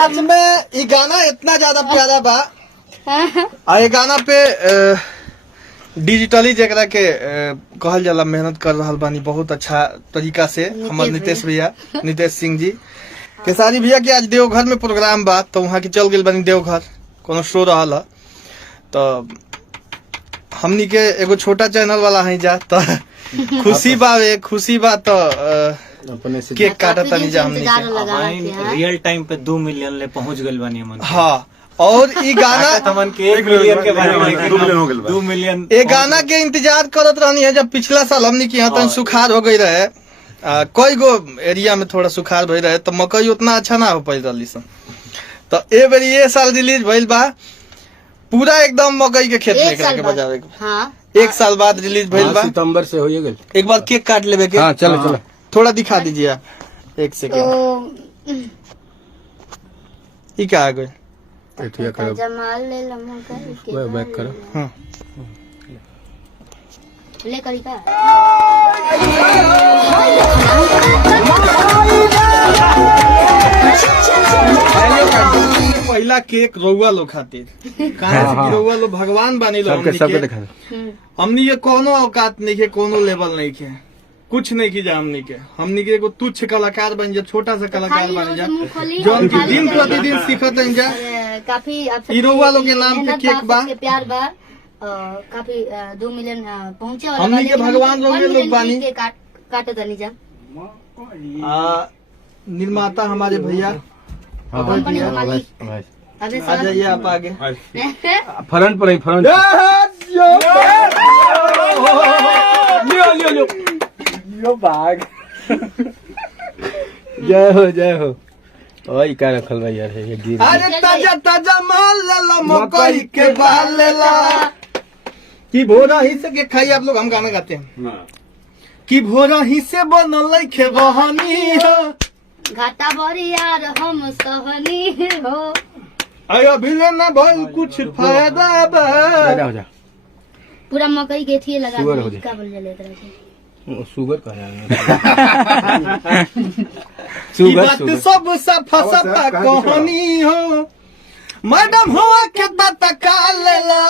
आज में ये गाना इतना ज्यादा प्यारा बा और ये गाना पे डिजिटली जरा के कहल जाला मेहनत कर रहा बानी बहुत अच्छा तरीका से हमारे नीतीश भैया नीतीश सिंह जी केसारी भैया के आज देवघर में प्रोग्राम बा तो वहाँ की चल गई बनी देवघर कोनो शो रहा तो हमनी के एगो छोटा चैनल वाला है जा तो खुशी बा तो केक काटा तनी जा हमनी के रियल टाइम पे 2 मिलियन ले पहुंच गइल बानी हमन। हाँ और ये गाना तमन के 1 मिलियन के बारे में 2 मिलियन हो गइल बा 2 मिलियन ये गाना के इंतजार करत रहनी है जब पिछला साल हमनी के यहाँ तक सुखाड़ हो गई रहे कई गो एरिया में थोड़ा सुखाड़ भई रहे तो मकई उतना अच्छा ना हो पाई रही सन तो ए बार ये साल रिलीज भइल बा पूरा एकदम मकई के खेत में के बजावे के हाँ। 1 साल बाद रिलीज भइल बा सितंबर से हो गई। एक बार केक काट लेवे के हाँ, चलो थोड़ा दिखा दीजिए आप 1 सेकंड ये क्या आ गए जमाल ले लम्हा बैक करो हाँ ले करी का पहला केक रउआ लोग खातिर कहा रउआ लोग भगवान बानी लो हमनी के कोनो औकात नहीं के कोनो लेवल नहीं के कुछ नहीं की जा हमनी के एगो तुच्छ कलाकार बन जा छोटा सा कलाकार बन जा जो हम दिन प्रतिदिन सीखत हैं जा काफी रउआ लोग के नाम पे केक बा प्यार बा काफी 2 मिलियन पहुंचे वाला हमनी के भगवान लोग बानी काटे तनी जा निर्माता हमारे भैया कंपनी का मालिक आ जाइए आप आगे फ्रंट पर फ्रंट लियो बाग जय हो ओए का रखल भाई यार ये गिर अरे ताजा ताजा माल लेला मकई के बाल लेला की भोरा ही से के खाई आप लोग हम गाना गाते हैं की भोरा ही से बनल खे बहनी हो घाटा बड़ी यार हम सहनी हो अयो भिले ना भइल कुछ फायदा बा हो जा पूरा मकई के थी लगा शुगर हो का बोल ले तरह से शुगर का शुगर सब सफा सफा कहानी हो मैडम हुआ के तका लेला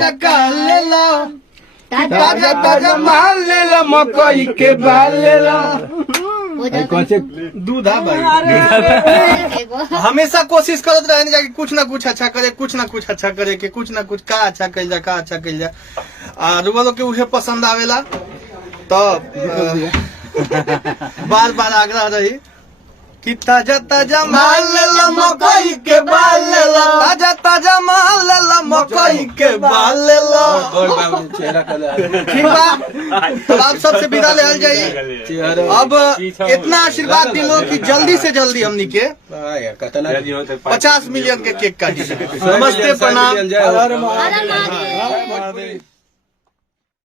तका लेला ताजा ताजा माल लेला मकई के बाल लेला दूध आ भाई हमेशा कोशिश करते रहे जाके कुछ ना कुछ अच्छा करे अच्छा करे के कुछ ना कुछ का अच्छा कल जा रुआ लोग के उहे पसंद आवेला तो बार बार आग्रह रही कि ताजा ताजा माल लेला मकई के बाल लेला ताजा ताजा माल लेला मकई के बाल लेला ठीक बा तो आप सबसे विदा ले जाइए अब इतना आशीर्वाद दिलो कि जल्दी से जल्दी हमनी के 50 मिलियन के केक काटी नमस्ते प्रणाम।